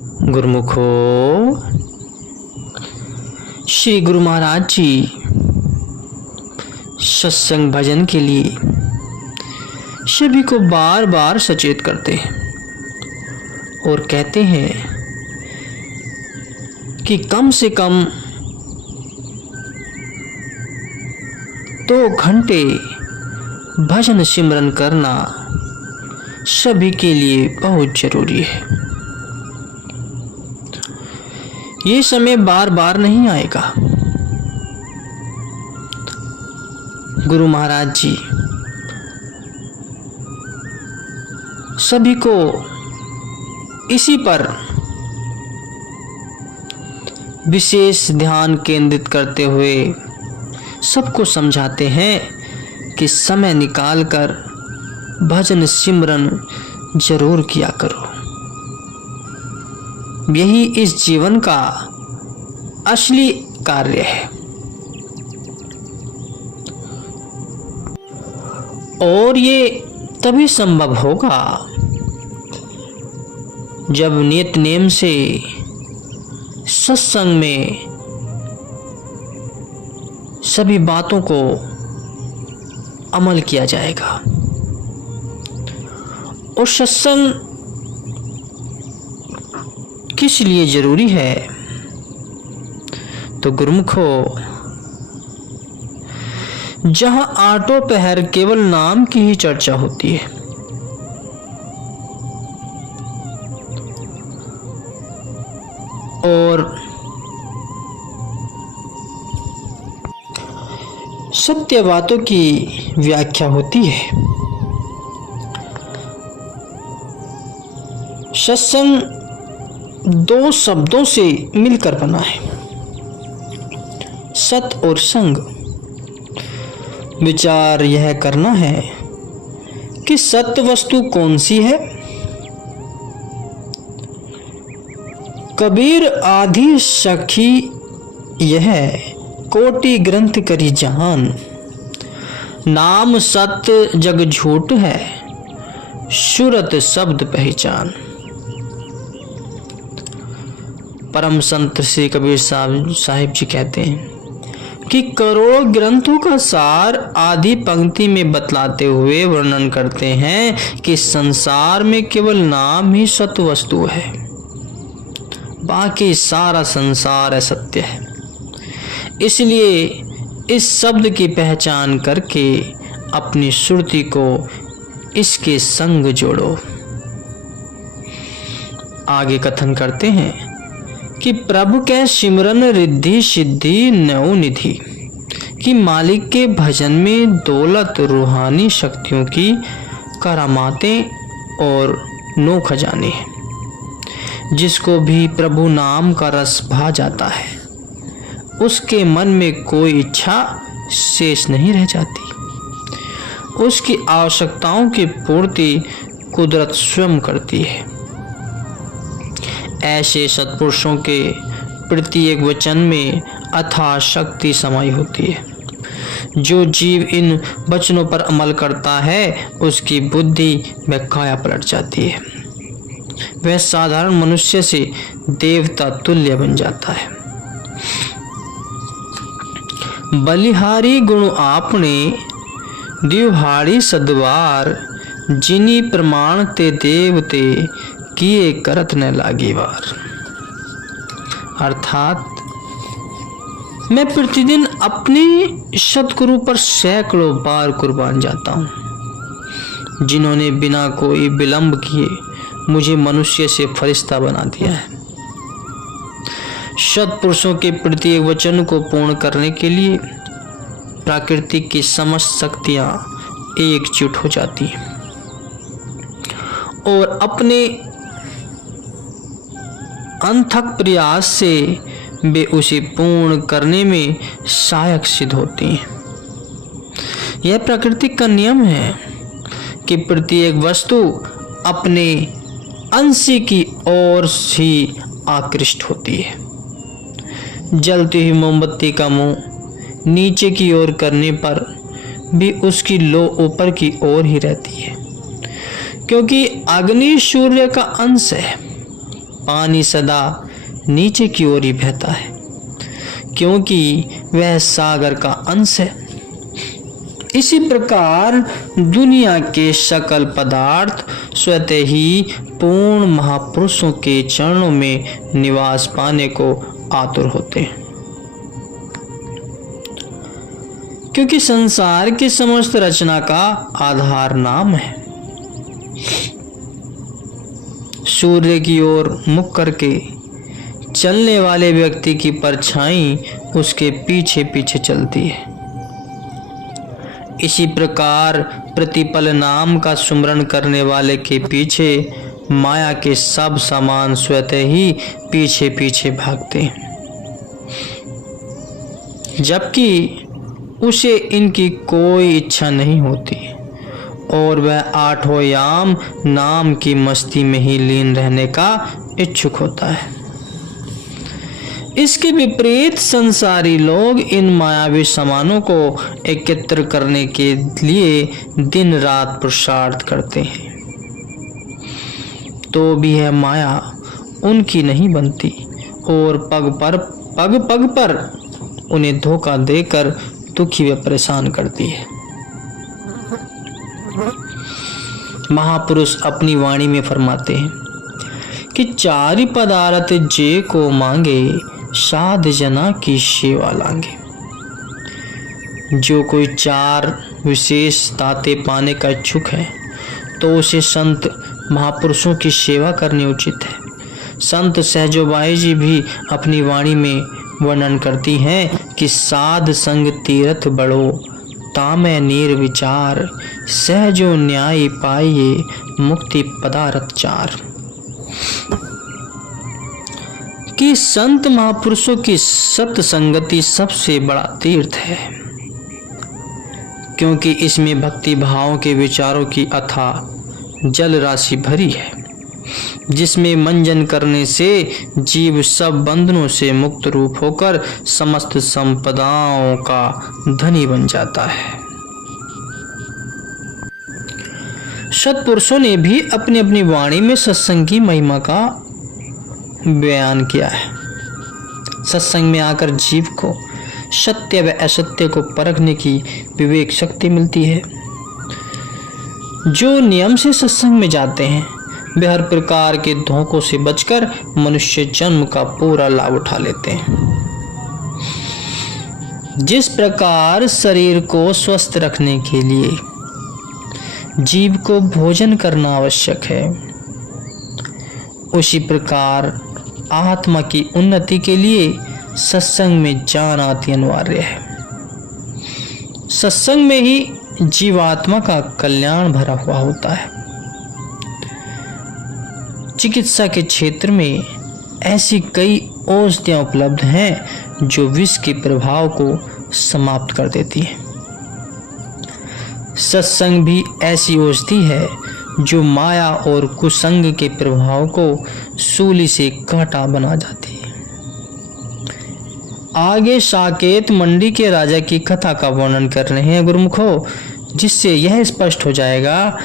गुरुमुखो, श्री गुरु महाराज जी सत्संग भजन के लिए सभी को बार बार सचेत करते हैं और कहते हैं कि कम से कम 2 घंटे भजन सिमरन करना सभी के लिए बहुत जरूरी है। ये समय बार बार नहीं आएगा। गुरु महाराज जी सभी को इसी पर विशेष ध्यान केंद्रित करते हुए सबको समझाते हैं कि समय निकालकर भजन सिमरन जरूर किया करो। यही इस जीवन का असली कार्य है। और ये तभी संभव होगा जब नियत नेम से सत्संग में सभी बातों को अमल किया जाएगा। और सत्संग किस लिए जरूरी है? तो गुरुमुखो, जहां आठों पहर केवल नाम की ही चर्चा होती है, और सत्य बातों की व्याख्या होती है, सत्संग 2 शब्दों से मिलकर बना है, सत और संग। विचार यह करना है कि सत्य वस्तु कौन सी है। कबीर आदि सखी यह कोटि ग्रंथ करी जहान, नाम सत्य जग झूठ है, सूरत शब्द पहचान। परम संत श्री कबीर साहिब जी कहते हैं कि करोड़ों ग्रंथों का सार आदि पंक्ति में बतलाते हुए वर्णन करते हैं कि संसार में केवल नाम ही सत्य वस्तु है, बाकी सारा संसार असत्य है। इसलिए इस शब्द की पहचान करके अपनी श्रुति को इसके संग जोड़ो। आगे कथन करते हैं कि प्रभु के सिमरन रिद्धि सिद्धि नौ निधि, कि मालिक के भजन में दौलत रूहानी शक्तियों की करामातें और नो खजाने हैं। जिसको भी प्रभु नाम का रस भा जाता है उसके मन में कोई इच्छा शेष नहीं रह जाती। उसकी आवश्यकताओं की पूर्ति कुदरत स्वयं करती है। ऐसे सत्पुरुषों के प्रत्येक वचन में अथाह शक्ति समाई होती है। जो जीव इन वचनों पर अमल करता है उसकी बुद्धि में काया पलट जाती है। वह साधारण मनुष्य से देवता तुल्य बन जाता है। बलिहारी गुण आपने दिवहाड़ी सद्वार, जिनी प्रमाण ते देवते किए करत न लागी वार। अर्थात मैं प्रतिदिन अपने सतगुरु पर सैकड़ों बार कुर्बान जाता हूँ, जिन्होंने बिना कोई विलंब किए मुझे मनुष्य से फरिश्ता बना दिया है। सत्पुरुषों के प्रत्येक वचन को पूर्ण करने के लिए प्रकृति की समस्त शक्तियां एकजुट हो जाती हैं और अपने अनथक प्रयास से वे उसे पूर्ण करने में सहायक सिद्ध होती हैं। यह प्रकृति का नियम है कि प्रत्येक वस्तु अपने अंश की ओर ही आकृष्ट होती है। जलती हुई मोमबत्ती का मुंह नीचे की ओर करने पर भी उसकी लो ऊपर की ओर ही रहती है, क्योंकि अग्नि सूर्य का अंश है पानी सदा नीचे की ओर ही बहता है, क्योंकि वह सागर का अंश है। इसी प्रकार दुनिया के सकल पदार्थ स्वतः ही पूर्ण महापुरुषों के चरणों में निवास पाने को आतुर होते हैं, क्योंकि संसार की समस्त रचना का आधार नाम है। सूर्य की ओर मुख करके चलने वाले व्यक्ति की परछाई उसके पीछे पीछे चलती है। इसी प्रकार प्रतिपल नाम का सुमरण करने वाले के पीछे माया के सब सामान स्वतः ही पीछे पीछे भागते हैं, जबकि उसे इनकी कोई इच्छा नहीं होती और वह आठों याम नाम की मस्ती में ही लीन रहने का इच्छुक होता है। इसके विपरीत संसारी लोग इन मायावी सामानों को एकत्र करने के लिए दिन रात पुरुषार्थ करते हैं, तो भी यह माया उनकी नहीं बनती और पग पग पर उन्हें धोखा देकर दुखी व परेशान करती है। महापुरुष अपनी वाणी में फरमाते हैं कि चारि पदार्थ जे को मांगे साध जना की सेवा लांगे। जो कोई चार विशेष दाते पाने का इच्छुक है तो उसे संत महापुरुषों की सेवा करनी उचित है। संत सहजोबाई जी भी अपनी वाणी में वर्णन करती हैं कि साध संग तीरथ बड़ो तामे नीर विचार सहजो न्याय पाइये मुक्ति पदारथ चार। कि संत महापुरुषों की सत्संगति सबसे बड़ा तीर्थ है, क्योंकि इसमें भक्ति भाव के विचारों की अथाह जल राशि भरी है, जिसमें मंजन करने से जीव सब बंधनों से मुक्त रूप होकर समस्त संपदाओं का धनी बन जाता है। सत्पुरुषों ने भी अपनी अपनी वाणी में सत्संग की महिमा का बयान किया है। सत्संग में आकर जीव को सत्य व असत्य को परखने की विवेक शक्ति मिलती है। जो नियम से सत्संग में जाते हैं वे हर प्रकार के धोखों से बचकर मनुष्य जन्म का पूरा लाभ उठा लेते हैं। जिस प्रकार शरीर को स्वस्थ रखने के लिए जीव को भोजन करना आवश्यक है, उसी प्रकार आत्मा की उन्नति के लिए सत्संग में जाना अति अनिवार्य है। सत्संग में ही जीवात्मा का कल्याण भरा हुआ होता है। चिकित्सा के क्षेत्र में ऐसी कई औषधियां उपलब्ध हैं जो विष के प्रभाव को समाप्त कर देती हैं। सत्संग भी ऐसी औषधि है जो माया और कुसंग के प्रभाव को सूली से कांटा बना जाती है। आगे साकेत मंडी के राजा की कथा का वर्णन कर रहे हैं गुरुमुखो, जिससे यह स्पष्ट हो जाएगा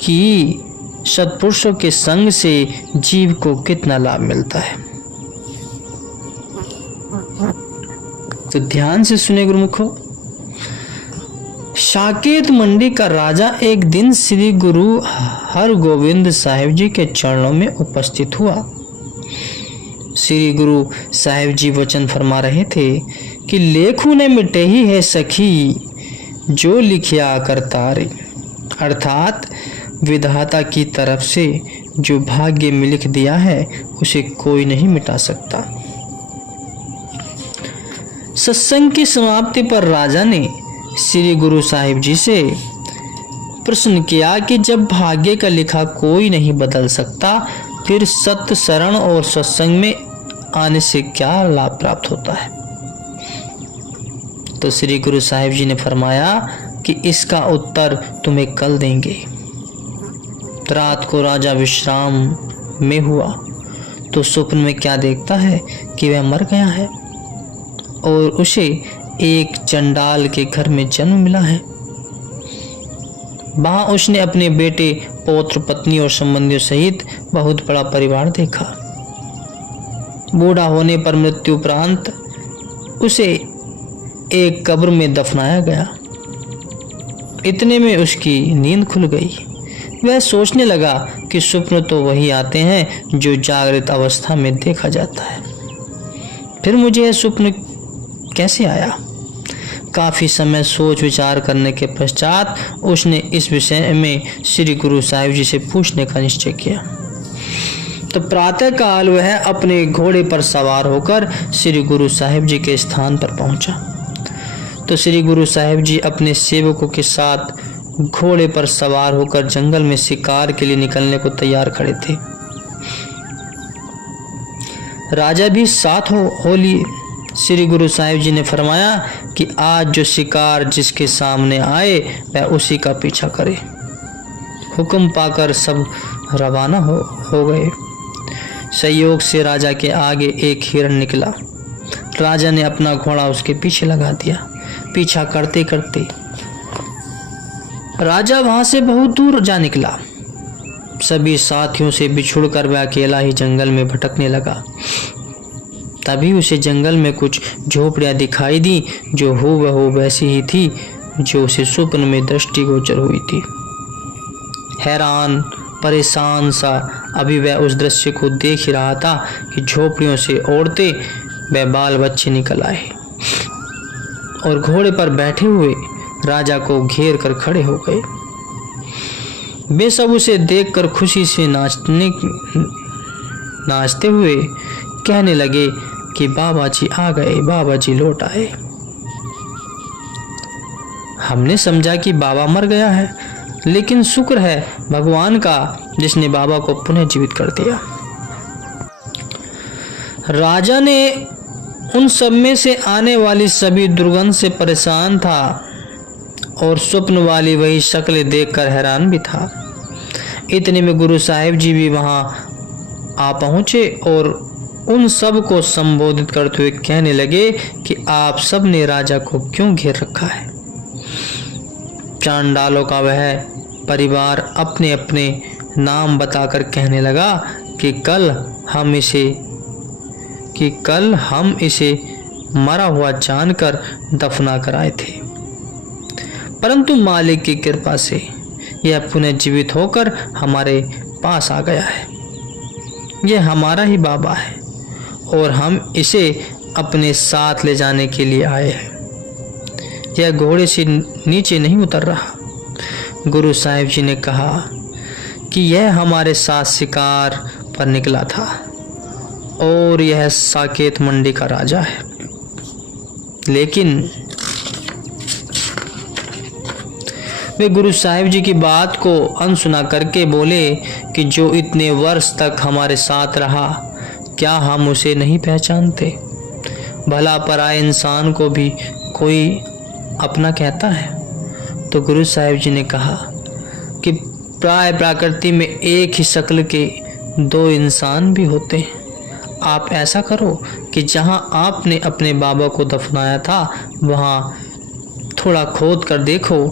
कि सत्पुरुषों के संग से जीव को कितना लाभ मिलता है। तो ध्यान से सुने गुरुमुखो। साकेत मंडी का राजा एक दिन श्री गुरु हरगोविंद साहिब जी के चरणों में उपस्थित हुआ। श्री गुरु साहिब जी वचन फरमा रहे थे कि लेखू ने मिटे ही है सखी जो लिखिया करतारे, अर्थात विधाता की तरफ से जो भाग्य में लिख दिया है उसे कोई नहीं मिटा सकता। सत्संग की समाप्ति पर राजा ने श्री गुरु साहिब जी से प्रश्न किया कि जब भाग्य का लिखा कोई नहीं बदल सकता, फिर सत्य शरण और सत्संग में आने से क्या लाभ प्राप्त होता है। तो श्री गुरु साहिब जी ने फरमाया कि इसका उत्तर तुम्हें कल देंगे। रात को राजा विश्राम में हुआ तो स्वप्न में क्या देखता है कि वह मर गया है और उसे एक चंडाल के घर में जन्म मिला है। वहां उसने अपने बेटे, पौत्र, पत्नी और संबंधियों सहित बहुत बड़ा परिवार देखा। बूढ़ा होने पर मृत्यु उपरांत उसे एक कब्र में दफनाया गया। इतने में उसकी नींद खुल गई। वह सोचने लगा कि स्वप्न तो वही आते हैं जो जागृत अवस्था में देखा जाता है। फिर मुझे यह स्वप्न कैसे आया? काफी समय सोच विचार करने के पश्चात उसने इस विषय में श्री गुरु साहिब जी से पूछने का निश्चय किया। तो प्रातःकाल वह अपने घोड़े पर सवार होकर श्री गुरु साहिब जी के स्थान पर पहुंचा। तो श्री गुरु साहिब जी अपने सेवकों के साथ घोड़े पर सवार होकर जंगल में शिकार के लिए निकलने को तैयार खड़े थे। राजा भी साथ हो लिए। श्री गुरु साहिब जी ने फरमाया कि आज जो शिकार जिसके सामने आए वह उसी का पीछा करे। हुक्म पाकर सब रवाना हो गए। संयोग से राजा के आगे एक हिरण निकला। राजा ने अपना घोड़ा उसके पीछे लगा दिया। पीछा करते करते राजा वहां से बहुत दूर जा निकला। सभी साथियों से बिछुड़कर वह अकेला ही जंगल में भटकने लगा। तभी उसे जंगल में कुछ झोपड़ियां दिखाई दी जो हूबहू वैसी ही थी जो उसे स्वप्न में दृष्टिगोचर हुई थी। हैरान परेशान सा अभी वह उस दृश्य को देख ही रहा था कि झोपड़ियों से औरतें व बाल बच्चे निकल आए और घोड़े पर बैठे हुए राजा को घेर कर खड़े हो गए। वे सब उसे देखकर खुशी से नाचते हुए कहने लगे कि बाबा जी आ गए, बाबा जी लौट आए। हमने समझा कि बाबा मर गया है, लेकिन शुक्र है भगवान का जिसने बाबा को पुनः जीवित कर दिया। राजा ने उन सब में से आने वाली सभी दुर्गंध से परेशान था और स्वप्न वाली वही शक्लें देखकर हैरान भी था। इतने में गुरु साहिब जी भी वहां आ पहुंचे और उन सब को संबोधित करते हुए कहने लगे कि आप सब ने राजा को क्यों घेर रखा है। चांडालों का वह परिवार अपने अपने नाम बताकर कहने लगा कि कल हम इसे मरा हुआ जानकर दफना कर आए थे, परंतु मालिक की कृपा से यह पुनः जीवित होकर हमारे पास आ गया है। यह हमारा ही बाबा है और हम इसे अपने साथ ले जाने के लिए आए हैं। यह घोड़े से नीचे नहीं उतर रहा। गुरु साहिब जी ने कहा कि यह हमारे साथ शिकार पर निकला था और यह साकेत मंडी का राजा है। लेकिन वे गुरु साहिब जी की बात को अनसुना करके बोले कि जो इतने वर्ष तक हमारे साथ रहा, क्या हम उसे नहीं पहचानते? भला पराये इंसान को भी कोई अपना कहता है। तो गुरु साहिब जी ने कहा कि प्राय प्रकृति में एक ही शक्ल के दो इंसान भी होते हैं। आप ऐसा करो कि जहां आपने अपने बाबा को दफनाया था वहां थोड़ा खोद कर देखो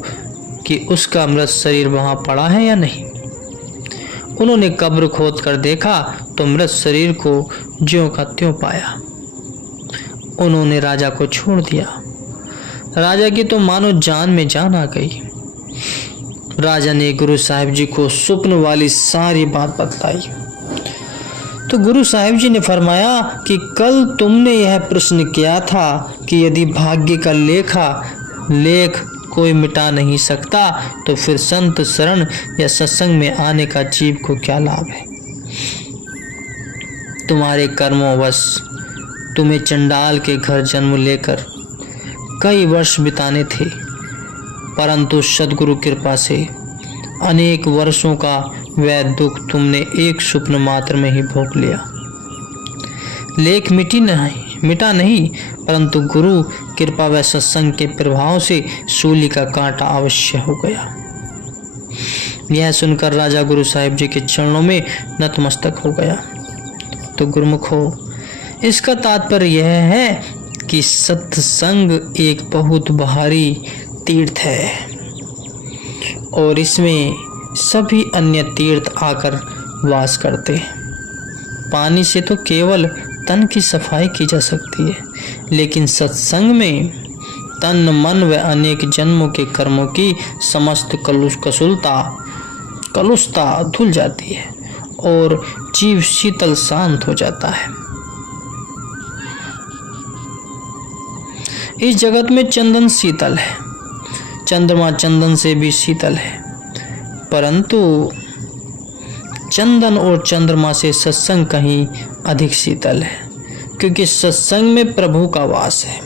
कि उसका मृत शरीर वहां पड़ा है या नहीं। उन्होंने कब्र खोद कर देखा तो मृत शरीर को ज्यों का त्यों पाया। उन्होंने राजा को छोड़ दिया। राजा की तो मानो जान में जान आ गई। राजा ने गुरु साहिब जी को स्वप्न वाली सारी बात बताई। तो गुरु साहिब जी ने फरमाया कि कल तुमने यह प्रश्न किया था कि यदि भाग्य का लेख कोई मिटा नहीं सकता तो फिर संत शरण या सत्संग में आने का जीव को क्या लाभ है। तुम्हारे कर्मों वश तुम्हें चंडाल के घर जन्म लेकर कई वर्ष बिताने थे, परंतु सद्गुरु कृपा से अनेक वर्षों का वह दुख तुमने एक स्वप्न मात्र में ही भोग लिया। लेख मिटा नहीं, परंतु गुरु कृपा व सत्संग के प्रभाव से सूली का कांटा अवश्य हो गया। यह सुनकर राजा गुरु साहिब जी के चरणों में नतमस्तक हो गया। तो गुरुमुखो, इसका तात्पर्य यह है कि सत्संग एक बहुत भारी तीर्थ है और इसमें सभी अन्य तीर्थ आकर वास करते हैं। पानी से तो केवल तन की सफाई की जा सकती है, लेकिन सत्संग में तन मन व अनेक जन्मों के कर्मों की समस्त कलुषता धुल जाती है और जीव शीतल शांत हो जाता है। इस जगत में चंदन शीतल है, चंद्रमा चंदन से भी शीतल है, परंतु चंदन और चंद्रमा से सत्संग कहीं अधिक शीतल है, क्योंकि सत्संग में प्रभु का वास है।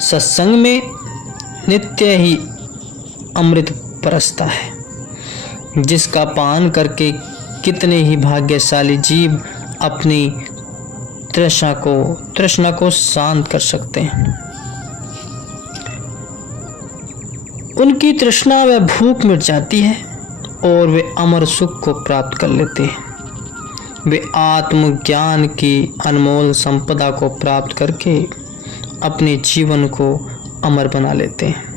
सत्संग में नित्य ही अमृत बरसता है, जिसका पान करके कितने ही भाग्यशाली जीव अपनी तृष्णा को शांत कर सकते हैं। उनकी तृष्णा व भूख मिट जाती है और वे अमर सुख को प्राप्त कर लेते हैं। वे आत्मज्ञान की अनमोल संपदा को प्राप्त करके अपने जीवन को अमर बना लेते हैं।